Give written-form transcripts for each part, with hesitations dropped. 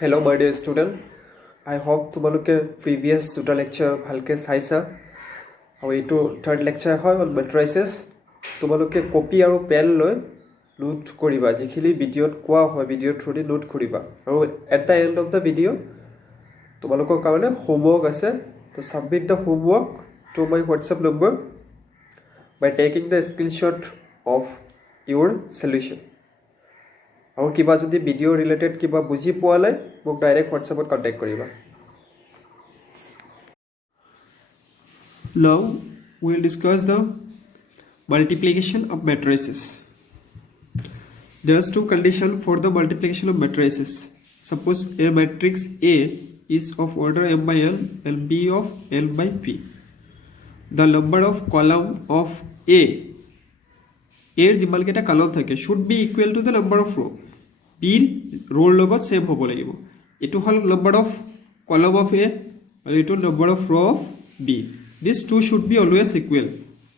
Hello my dear student, I hope তোমালোকে previous দুটা lecture ভালকে চাইছা আৰু এইটো third lecture হয় on matrices তোমালোকে কপি আৰু পেন লৈ নোট কৰিবা যিখিনি ভিডিঅত কোৱা হয় ভিডিঅ থ্ৰুদি নোট কৰিবা আৰু at the end of the video তোমালোকৰ কাৰণে homework আছে to submit the homework to my WhatsApp number by taking the screenshot of your solution আৰু কিবা যদি ভিডিও ৰিলেটেড কিবা বুজি পোৱালে মোক ডাইৰেক্ট WhatsAppত কন্টাক্ট কৰিবা Now we will discuss the multiplication of matrices. There are two conditions for the multiplication of matrices. Suppose a matrix A is of order m by n and B of n by p. The number of column of A এর যিমান কেটা কলম থাকে should be equal to the number of row. B row লগত same হ'ব লাগিব এটো হল number of column of A আৰু এটো number of row of B. These two should be always equal.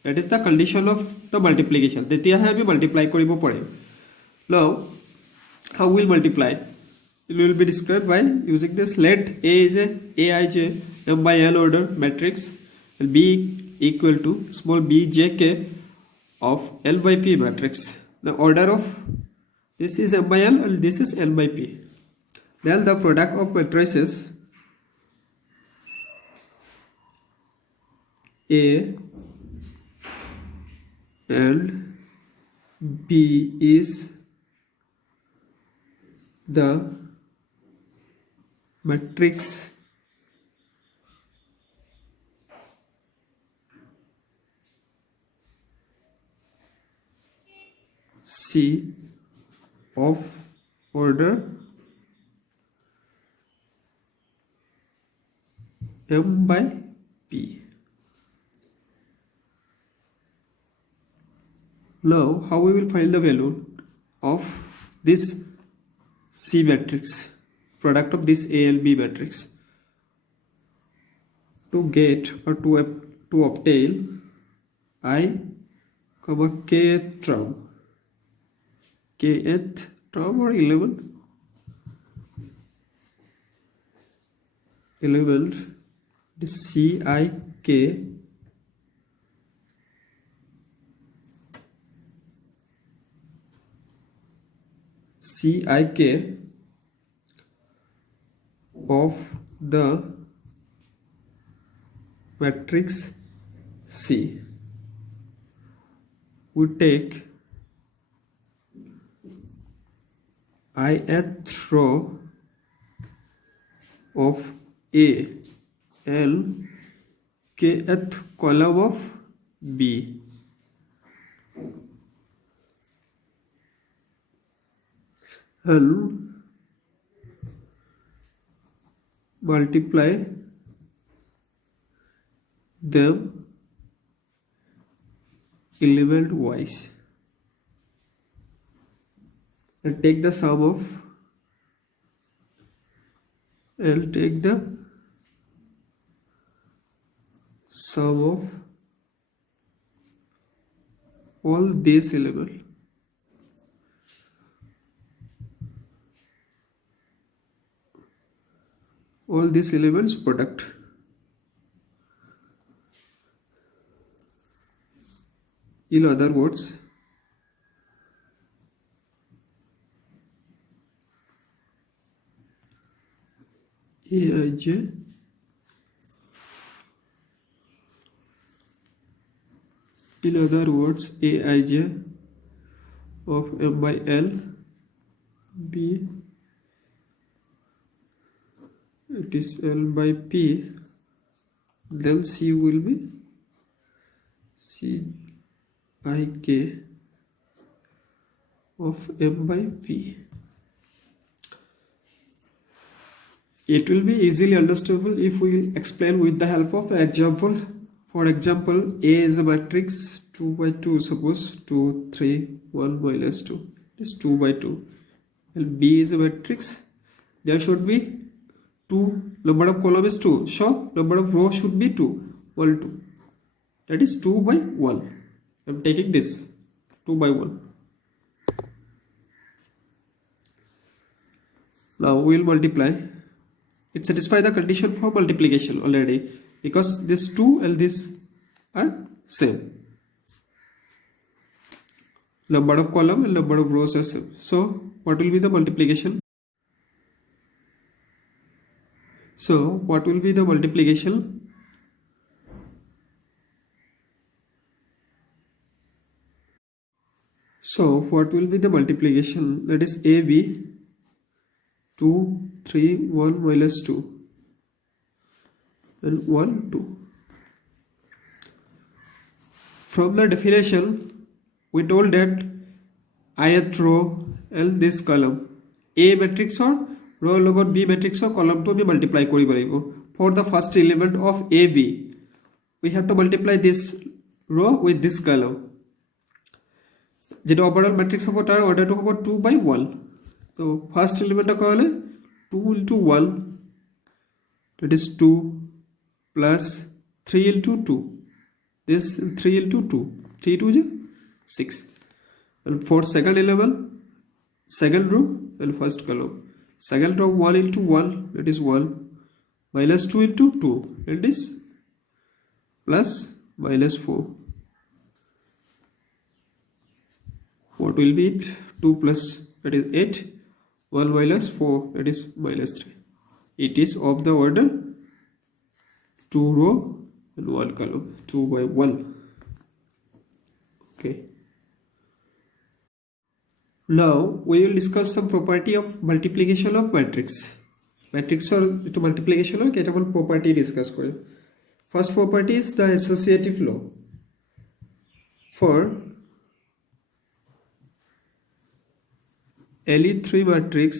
That is the condition of the multiplication. তেতিয়াহে আমি multiply কৰিব পাৰিম. Now how will multiply? It will be described by using this. Let A is a aij m by n order matrix and B equal to small bjk of L by P matrix. The order of this is m by n and this is L by P. Then the product of matrices A and B is the matrix C of order m by p. Now how we will find the value of this C matrix, product of this A and B matrix? To get or to obtain I, kth term, kth term or 11 the CIK of the matrix C. We take ith row of A and kth column of B. And multiply them element wise and take the sum of all these elements. All these elements product. In other words, Aij Aij of m by L B, it is L by P, then C will be CIK of m by P. It will be easily understandable if we explain with the help of example. For example, A is a matrix 2 by 2, suppose 2 3 1 minus 2, it is 2 by 2, and B is a matrix, there should be 2, number of column is 2, so number of row should be 2, 1 2, that is 2 by 1. I am taking this 2 by 1. Now we will multiply. It satisfies the condition for multiplication already because this 2 and this are same. Number of column and number of rows are same. So what will be the multiplication? So what will be the multiplication? So what will be the multiplication? That is AB 2 3 1 minus 2 and 1 2. From the definition we told that ith row and this column A matrix or row logot B matrix or column to be multiply kori baribo. For the first element of AB we have to multiply this row with this column. যেটা overall matrix হবে তার অর্ডারটা হবে 2/1. তো first এলিমেন্টটা করা 2 into 1, that is 2 plus 3 into 2, this 3 into 2, 3 2 is 6. And for second element, second row and first column, second row 1 into 1, that is 1, minus 2 into 2, that is plus minus 4. What will be it? 2 plus, that is 8, 1 minus 4, that is minus 3. It is of the order 2 row and 1 column, 2/1. Okay. Now we will discuss some property of multiplication of matrix. Matrix or to multiplication or ketable property discuss kore. First property is the associative law. For LE3 matrix,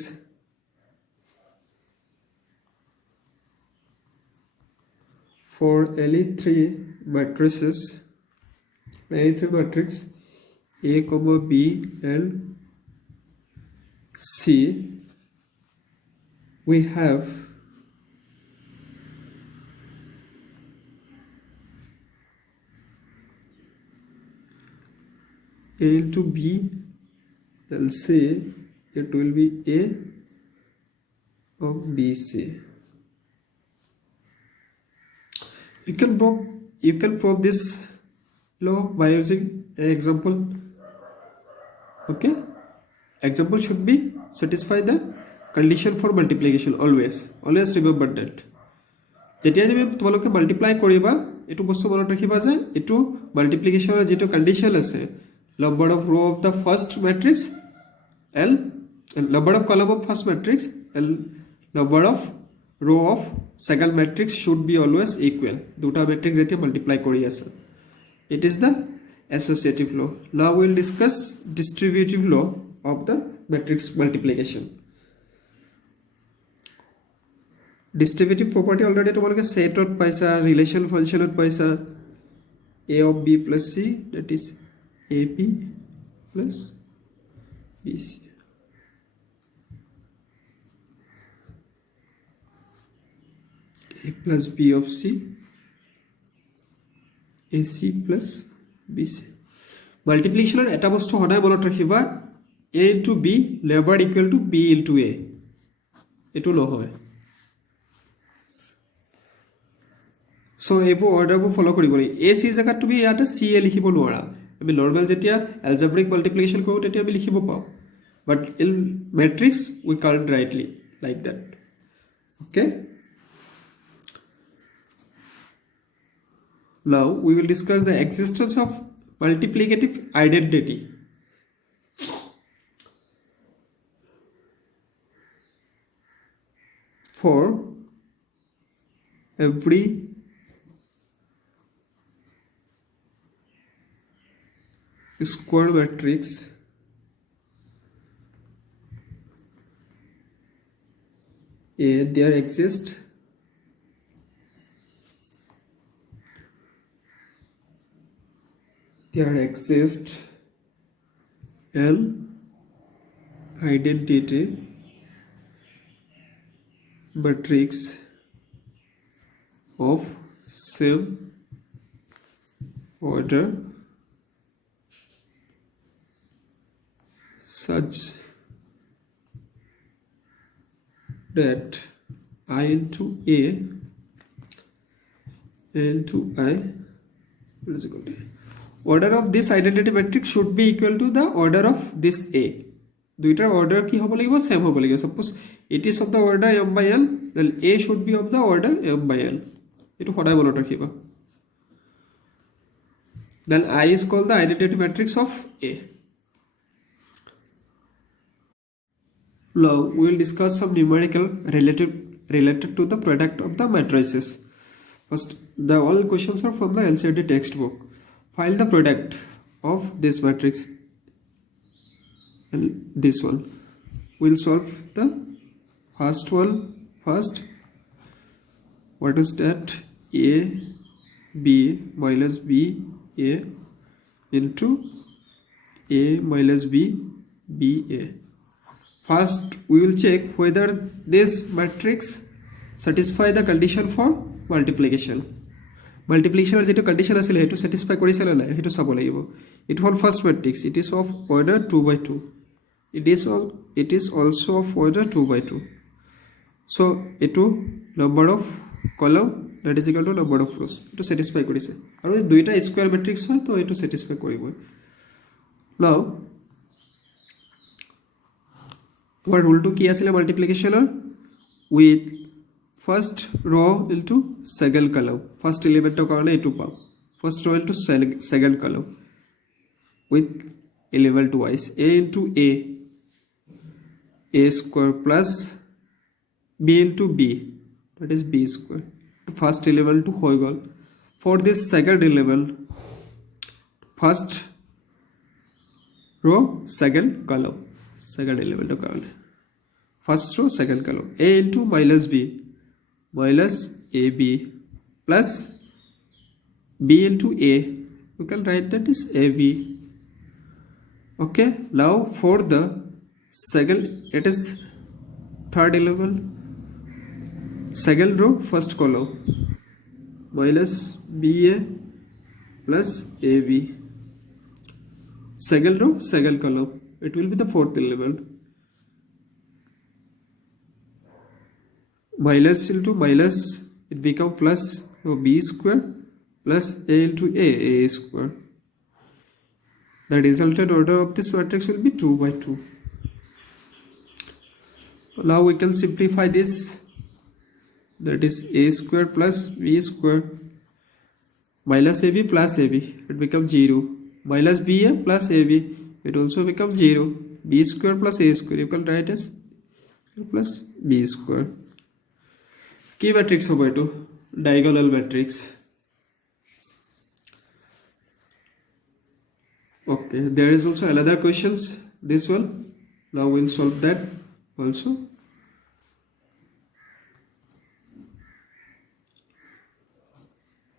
for LE3 matrices, LE3 matrix A, B and C, we have A into B, then C, it will be A of BC. You can prove this law by using an example. Okay, example should be satisfy the condition for multiplication. Always remember that. যেতিয়া তুমি তোমালোকে multiply কৰিবা এটো বস্তু মনত ৰাখিবা যে এটো মাল্টিপ্লিকেশনৰ যেটো কন্ডিশন আছে number of row of the first matrix L, and number of column of first matrix L, number of row of second matrix should be always equal. দুটা matrix যেটা multiply কৰি আছে. It is the associative law. Now we will discuss distributive law of the matrix multiplication. Distributive property already তোমালোকে সেটত পাইছা, relation ফাংশনত পাইছা, A of B plus C, that is AP plus BC. A plus B of C, AC plus BC. Multiplication eta bostu hoday monot rakhiba A into B never equal to B into A. Etu no hoy. So ebu order bu follow kori bori. A C jagat to be yata C A likhibo nwara. Ami normal jetia algebraic multiplication koru tetia ami likhibo pao. But in matrix we can't write like that. Okay. Now we will discuss the existence of multiplicative identity. For every square matrix A, there exists an identity matrix of same order such that I into A into I is equal to order of this identity matrix should be equal to the order of this A. দুইটাৰ order কি হ'ব লাগিব same হ'ব লাগিব suppose it is of the order m by l then A should be of the order m by l এটো সদায় মনত ৰাখিবা then I is called the identity matrix of A. Now we will discuss some numerical related to the product of the matrices. First, all questions are from the LCD textbook. Find the product of this matrix and this one. We'll solve the first one first. What is that? A B minus B A into A minus B B A. First, we will check whether this matrix satisfy the condition for multiplication. Multiplication as a condition is to satisfy it is one first matrix. It is of order 2 by 2. It is also of order 2 by 2. So it number of column that is equal to number of rows. It satisfy korise. Aru duita square matrix hoy to it satisfy koribo. Now our rule to ki asile multiplication with first row into second column. First element to karone etu pam. First row into second column with element wise A into A square plus B into B, that is B square. First element to hoy gol. For this second element, first row second column. Second element of column. First row second column. A into minus B minus AB plus B into A. You can write that is AB. Okay. Now for the second, it is third element. Second row first column minus BA plus AB. Second row second column. It will be the fourth element. Minus into minus, it become plus, so B square plus A into A square. The resultant order of this matrix will be 2 by 2. Now we can simplify this. That is A square plus B square minus AB plus AB. It becomes 0. Minus BA plus AB. It also becomes 0. B square plus A square. You can write as plus B square. Key matrix hobo etu diagonal matrix. Okay, there is also another questions. This one. Now we'll solve that also.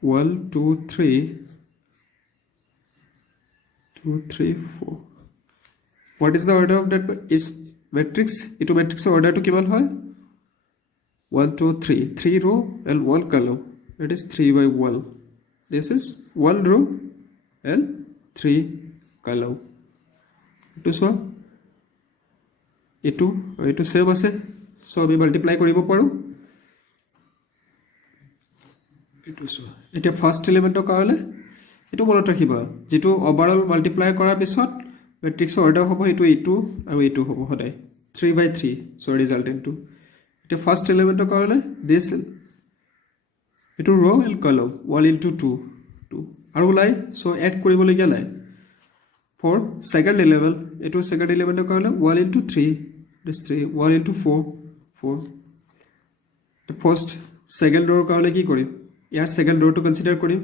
One, two, three, 4. What is the order of that is matrix? It matrix order to kiman hoy 1 2 3 3 row and 1 column, that is 3 by 1. This is 1 row and 3 column. So etu same ase, so we multiply koribo paru. Etu so eta first element karone etu monot rakhiba jitu overall multiply kora pisot matrix order hobo etu aru etu hobo hoday 3 by 3. So resultant 2. The first element of column this it row and column 1 into 2 aru lai, so add koribo lagia lai. For second element, it was second element of column 1 into 3, this 3 1 into 4. The first second row column ki kori here second row to consider kori.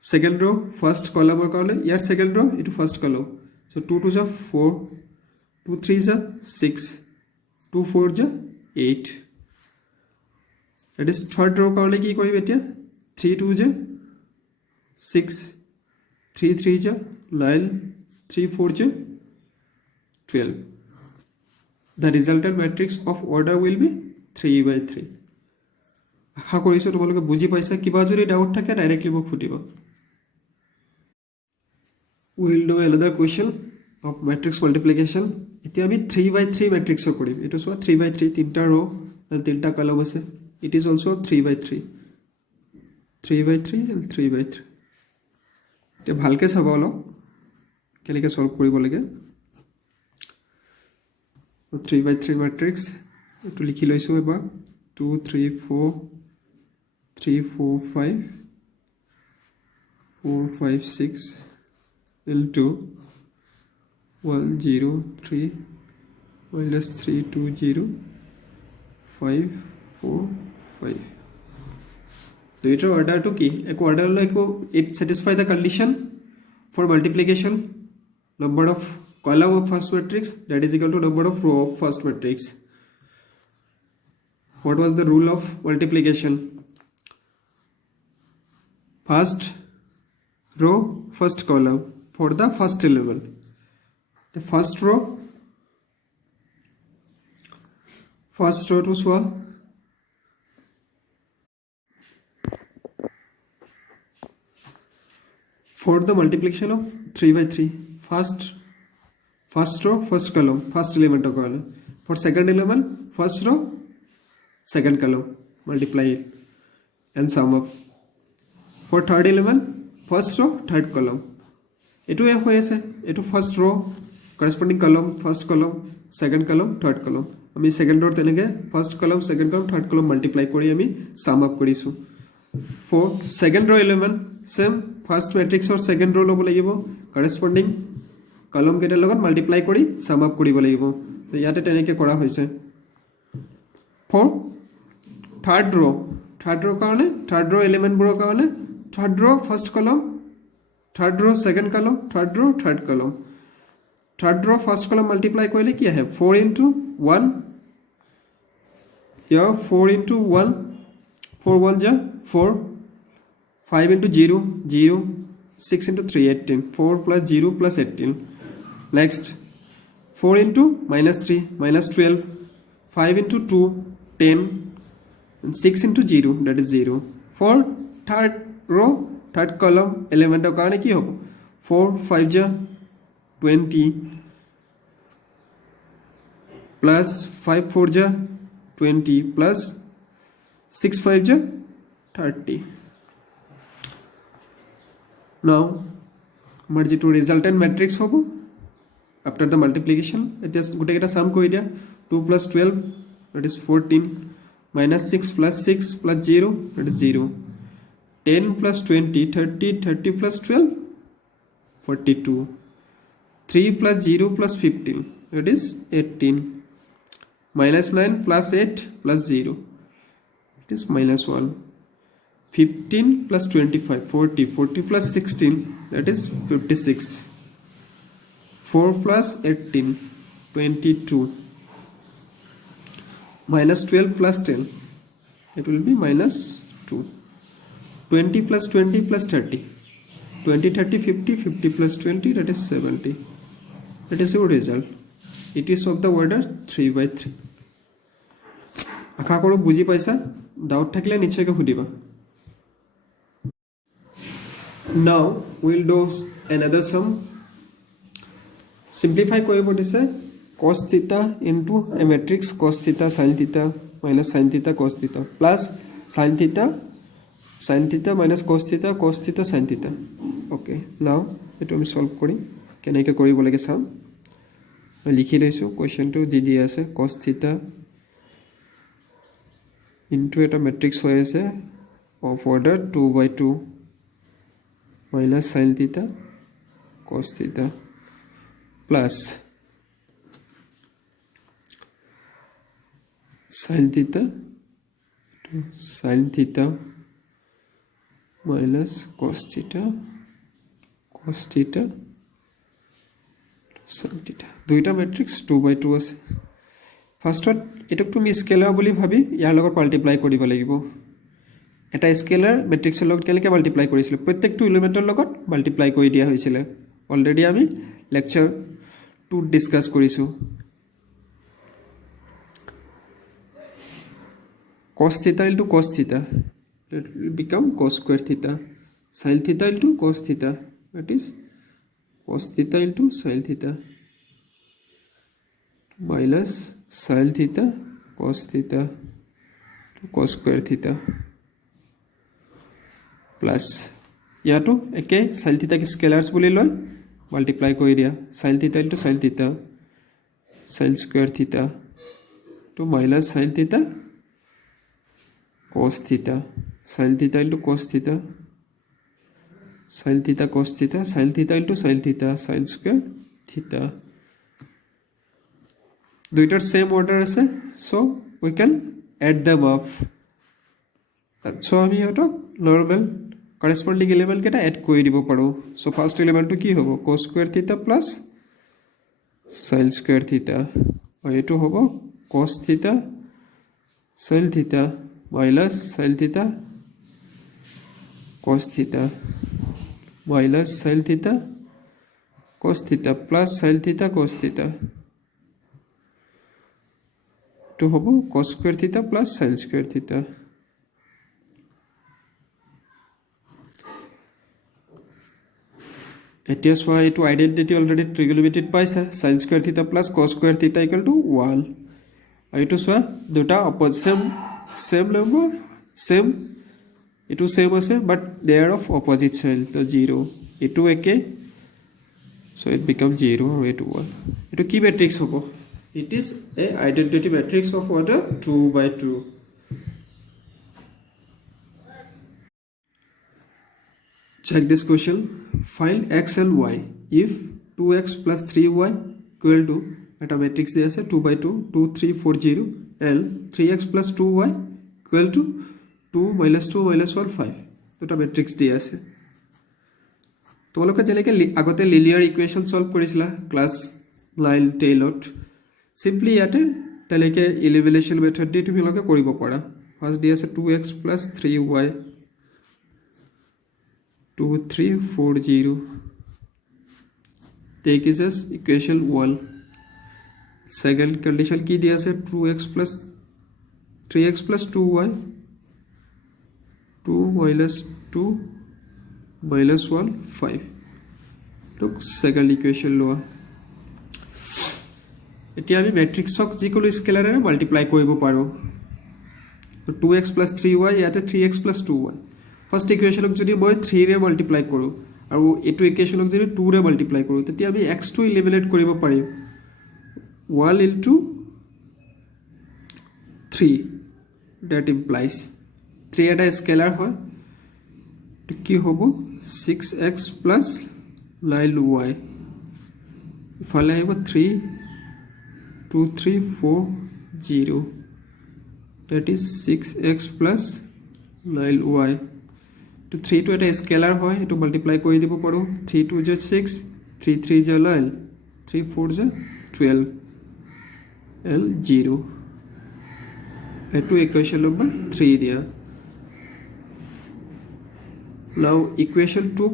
Second row first column or column here second row into first column. So 2 2 is 4, 2 3 is 6, 2 4 is 8. That is third row karone ki kori betia 3 2 is 6, 3 3 is 9, 3 4 is 12. The resultant matrix of order will be 3 by 3. আশা কৰিছো তোমালোকে বুজি পাইছা। কিবা যদি doubt থাকে directly মোক ফুটিব। We will do another question of matrix multiplication. এতিয়া আমি 3/3 matrix কৰিম এটো সো 3/3 তিনটা रो আৰু তিনটা কলম আছে. It is also 3/3 and 3/3. এতিয়া ভালকে চাব হলো কেনেকৈ সলভ কৰিব লাগে. 3/3 matrix এটো লিখি লৈছো এবাৰ 2 3 4 3 4 5 4 5 6 into 1 0 3 minus 3 2 0 5 4 5. तो ये order to key एक order like it satisfy the condition for multiplication number of column of first matrix that is equal to number of row of first matrix. What was the rule of multiplication? First row first column for the first element. The first row to swa for the multiplication of 3/3 first row first column first element of column. For second element first row second column multiply it and sum up. For third element first row third column. Etu e hoye ase etu first row corresponding column first column second column third column. আমি second row tenege first column second column third column multiply kori ami sum up korisu. For second row element same first matrix or second row lobo lagibo corresponding column ketar logot multiply kori sum up koribo lagibo. To yate teneke kora hoise. For third row karone third row element buro karone third row first column third row second column third row third column. Third row first column multiply korile ki ahe 4 into 1 here 4 into 1 4 1 ja 4 5 into 0 0 6 into 3 18 4 plus 0 plus 18. Next 4 into minus 3 minus 12 5 into 2 10 and 6 into 0 that is 0. For third row third column element of karone ki hobo 4 5 ja 20 plus 5 4 ja 20 plus 6 5 ja 30. Now our to resultant matrix hobo after the multiplication it is gote eta sum koi dia 2 plus 12 that is 14 minus 6 plus 6 plus 0 that is 0 10 plus 20 30 30 plus 12 42 3 plus 0 plus 15 that is 18 minus 9 plus 8 plus 0 it is minus 1 15 plus 25 40 40 plus 16 that is 56 4 plus 18 22 minus 12 plus 10 it will be minus 2 20 plus 20 plus 30 20 30 50 50 plus 20 that is 70. That is your result. It is of the order 3/3. আশা কৰো বুজি পাইছা doubt থাকিলে নিশ্চয়কৈ সুধিবা. Now we will do another sum. Simplify কৰিব দিছে cos theta into a matrix cos theta sin theta minus sin theta cos theta plus sin theta minus cos theta sin theta. Okay, now eto আমি solve কৰিম কেনেকৈ কৰিব লাগে চাম. লিখি লৈছো কোৱেশ্চনটো যি দিয়া আছে cos theta into এটা matrix হৈ আছে of order 2/2 minus sin theta cos theta plus sin theta minus cos theta sin theta দুইটা matrix 2/2 আছে. ফার্স্টত এটক তুমি স্কেলার বুলি ভাবি ইয়াৰ লগত মাল্টিপ্লাই কৰিব লাগিব. এটা স্কেলার ম্যাট্রিক্সৰ লগত কেনেকৈ মাল্টিপ্লাই কৰিছিল প্ৰত্যেকটো এলিমেন্টৰ লগত মাল্টিপ্লাই কৰি দিয়া হৈছিল. অলৰেডি আমি লেকচাৰ 2 ডিসকাস কৰিছো. cos theta into cos theta it will become cos square theta. Sin theta into cos theta that is cos theta into sin theta. minus sin theta cos theta to cos square theta plus ইয়াতো একে sin theta কি স্কেলারস বুলি লয় multiply কৰি দিয়া sin theta into sin theta sin square theta to minus sin theta cos theta sin theta into cos theta sin theta cos theta sin theta into sin theta sin square theta দুইটাৰ same order আছে so we can add them up so আমি এটা normal corresponding element কেটা add কৰি দিব পাৰো so first element to কি হ'ব cos square theta plus sin square theta আৰু এটো হ'ব cos theta sin theta minus sin theta cos theta minus sin theta cos theta plus sin theta cos theta to hobo cos square theta plus sin square theta etia so etu identity already trigonometric paisa sin square theta plus cos square theta equal to 1 etu so duta opposite same number same etu same ase but they are of opposite side so 0 etu eke so it becomes 0 or etu 1 etu ki matrix hobo it is a identity matrix of order 2 by 2 check this question find x and y if 2x plus 3y equal to eta matrix dia ase 2 by 2 2 3 4 0 and 3x plus 2y equal to 2 minus 2 minus 1 5 দুটা matrix দিয়া আছে তোমালোকে যেনেকে আগতে linear equation solve কৰিছিলা class 9 10ত simply ইয়াতে তেলেকে elimination method দি তুমি লগে কৰিব পাৰা ফার্স্ট দিয়া আছে 2x plus 3y 2 3 4 0 take is as equation 1 second condition ki diya ase 2x plus 3x plus 2y 2 minus 2 minus 1 5 look second equation loa এতিয়া আমি ম্যাট্ৰিক্সক যিকোনো স্কেলাৰেৰে মাল্টিপ্লাই কৰিব পাৰো তো 2x plus 3y ইয়াতে 3x plus 2y ফার্স্ট ইকুয়েশনক যদি মই 3 ৰে মাল্টিপ্লাই কৰো আৰু এটো ইকুয়েশনক যদি 2 ৰে মাল্টিপ্লাই কৰো তেতিয়া আমি x2 এলিমিনেট কৰিব পাৰিম 1 into 3 that implies 3 এটা স্কেলার হয় তো কি হ'ব 6x plus 9y ইফালে আহিব 3 2 3 4 0 that is 6x plus 9y to 3 to eta scalar hoy to multiply kori dibo paro 3 2 ja 6 3 3 ja 9 3 4 ja 12 l 0 etu equation number 3 dia now equation 2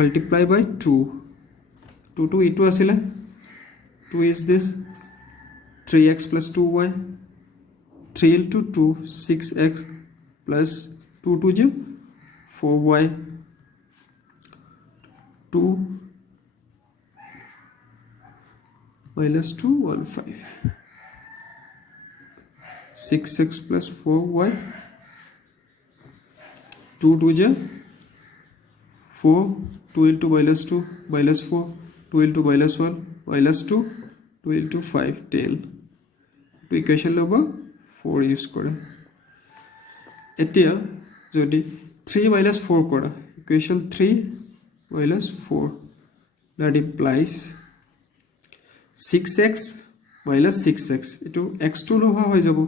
multiply by 2 2 to e2 asila 2 is this 3x plus 2y 3 into 2 6x plus 2 2 जो 4y 2 minus 2 1 5 6x plus 4y 2 2 जो 4 2 into minus 2 minus 4 2 into minus 1 minus 2 2 into 5 10 to equation number 4 use kora এতিয়া যদি 3 minus 4 করা equation 3 minus 4 that implies 6x minus 6x etu x2 নোহোৱা হৈ যাব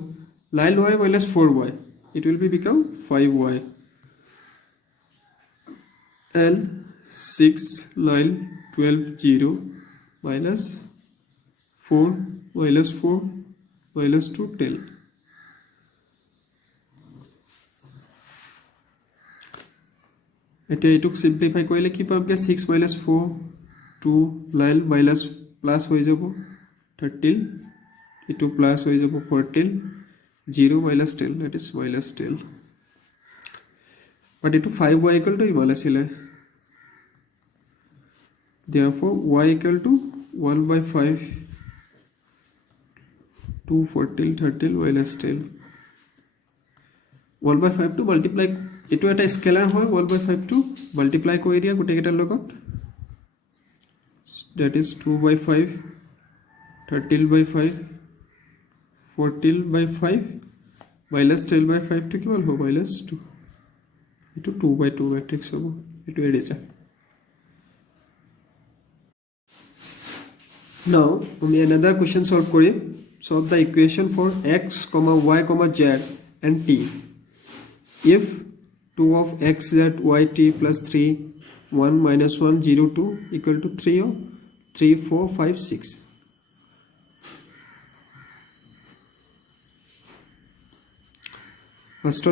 9y minus 4y it will be become 5y and 6 9 12 0 minus 4 minus 4 minus 2 10 এটা এটুক simplify কৰিলে কি পাম কে 6 minus 4 2 9 minus plus হৈ যাব 13 এটু প্লাস হৈ যাব 14 0 minus 10 that is minus 10 but etu 5y equal to ইমান আছিল therefore y equal to 1/5 2 14 13 minus 10 1/5 to multiply এটো এটা স্কেলার হয় 1/5 to multiply কৰি দিয়া গোটে কেটাৰ লগত that is 2/5 13/5 14/5 minus 10/5 to কিমান হ'ব minus 2 এটো 2/2 matrix হ'ব এটো এৰি যা now we another question solve Karim solve the equation for x, y, z and t if 2 of x, z, y, t plus 3 1 minus 1 0 2 equal to 3 or 3 4 5 6 first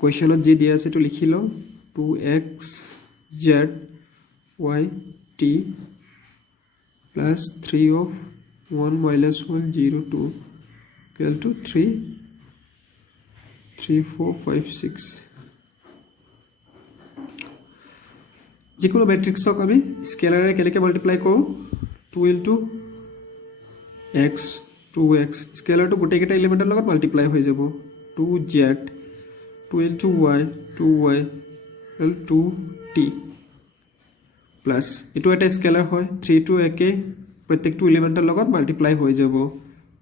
question ji dia ase to likhi lo 2x z y t plus 3 of 1 minus 1 0 2 equal to 3 3 4 5 6 যিকোনো ম্যাট্রিক্সক আমি স্কেলারে কেনেকে multiply কৰো 2 into x 2x স্কেলাৰটো গোটেইকেইটা এলিমেন্টৰ লগত multiply হৈ যাব 2z 2 into y 2y and 2t plus এটো এটা স্কেলার হয় 3 to একে প্ৰত্যেকটো এলিমেন্টৰ লগত মাল্টিপ্লাই হৈ যাব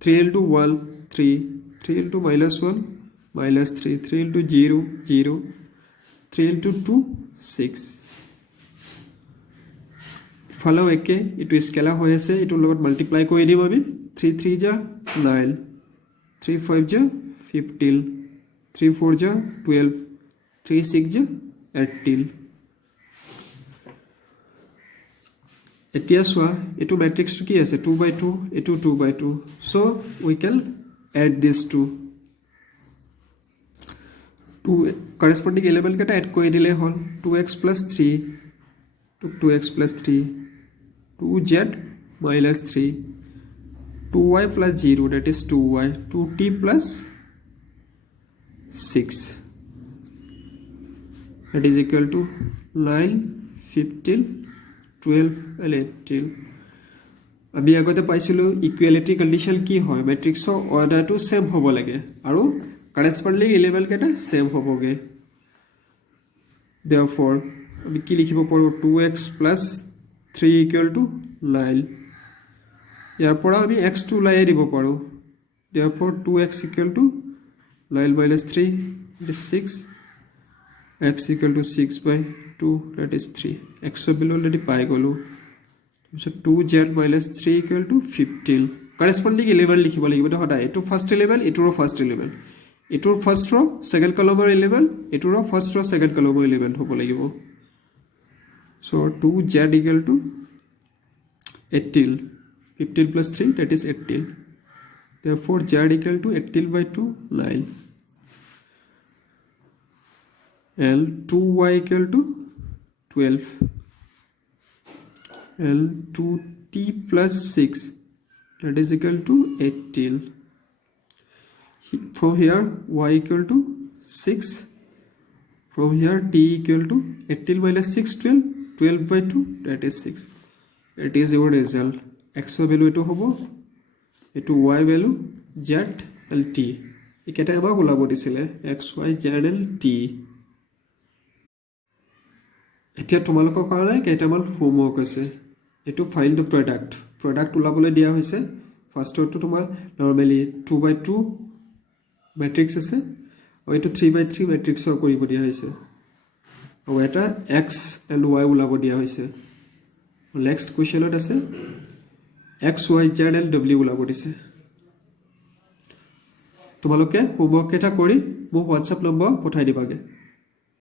3 into 1 3 3 into minus 1 minus 3 3 into 0 0 3 into 2 6 follow একে এটো স্কেলার হৈ আছে এটো লগত মাল্টিপ্লাই কৰি দিম আমি 3 3 যা 9 3 5 যা 15 3 4 যা 12 3 6 যা 18 এতিয়া সোয়া এটো ম্যাট্রিক্স কি আছে 2/2 এটো 2/2 so we can add this two corresponding element কেটা add কৰি দিলে হল 2x plus 3 to 2x plus 3 2z minus 3 2y plus 0 that is 2y 2t plus 6 that is equal to 9 15 12 and 18 আমি আগতে পাইছিলো ইকুয়ালিটি কন্ডিশন কি হয় ম্যাট্রিক্সৰ অৰ্ডাৰটো সেম হ'ব লাগে আৰু corresponding element কেটা সেম হ'বগে therefore আমি কি লিখিব পাৰো 2x plus 3 equal to 9 ইয়াৰ পৰা আমি x2 লাই দিব পাৰো therefore 2x equal to 9 minus 3 that is 6 x equal to 6/2 that is 3 x below already পাই গলো so 2z minus 3 equal to 15 corresponding element লিখিব লাগিব হদাই এটো ফার্স্ট এলিমেন্ট এটোৰ ফার্স্ট এলিমেন্ট এটোৰ ফার্স্ট ৰ সেকেন্ড কলামৰ এলিমেন্ট এটোৰ ফার্স্ট ৰ সেকেন্ড কলামৰ এলিমেন্ট হ'ব লাগিব so 2z equal to 18 15 plus 3 that is 18 therefore z equal to 18/2 9 and 2y equal to 12 and 2t plus 6 that is equal to 18 from here y equal to 6 from here t equal to 18 minus 6 12/2 that is 6 it is your result x value eto hobo eto y value z and t iketa aba ulabo disile x y z and t এতিয়া তোমালোকৰ কাৰণে কেইটামান homework আছে এটো file the product উলাবলৈ দিয়া হৈছে ফাৰ্স্টটো তোমাৰ নৰমালি 2/2 matrix আছে আৰু এটো 3/3 ম্যাট্রিক্সৰ কৰিব দিয়া হৈছে আৰু এটা x and y উলাব দিয়া হৈছে নেক্সট কোৱেশ্চনত আছে x y z and w উলাব দিছে তোমালোকে হোমৱৰ্ক এটা কৰি মোক WhatsApp নম্বৰ পঠাই দিবাগে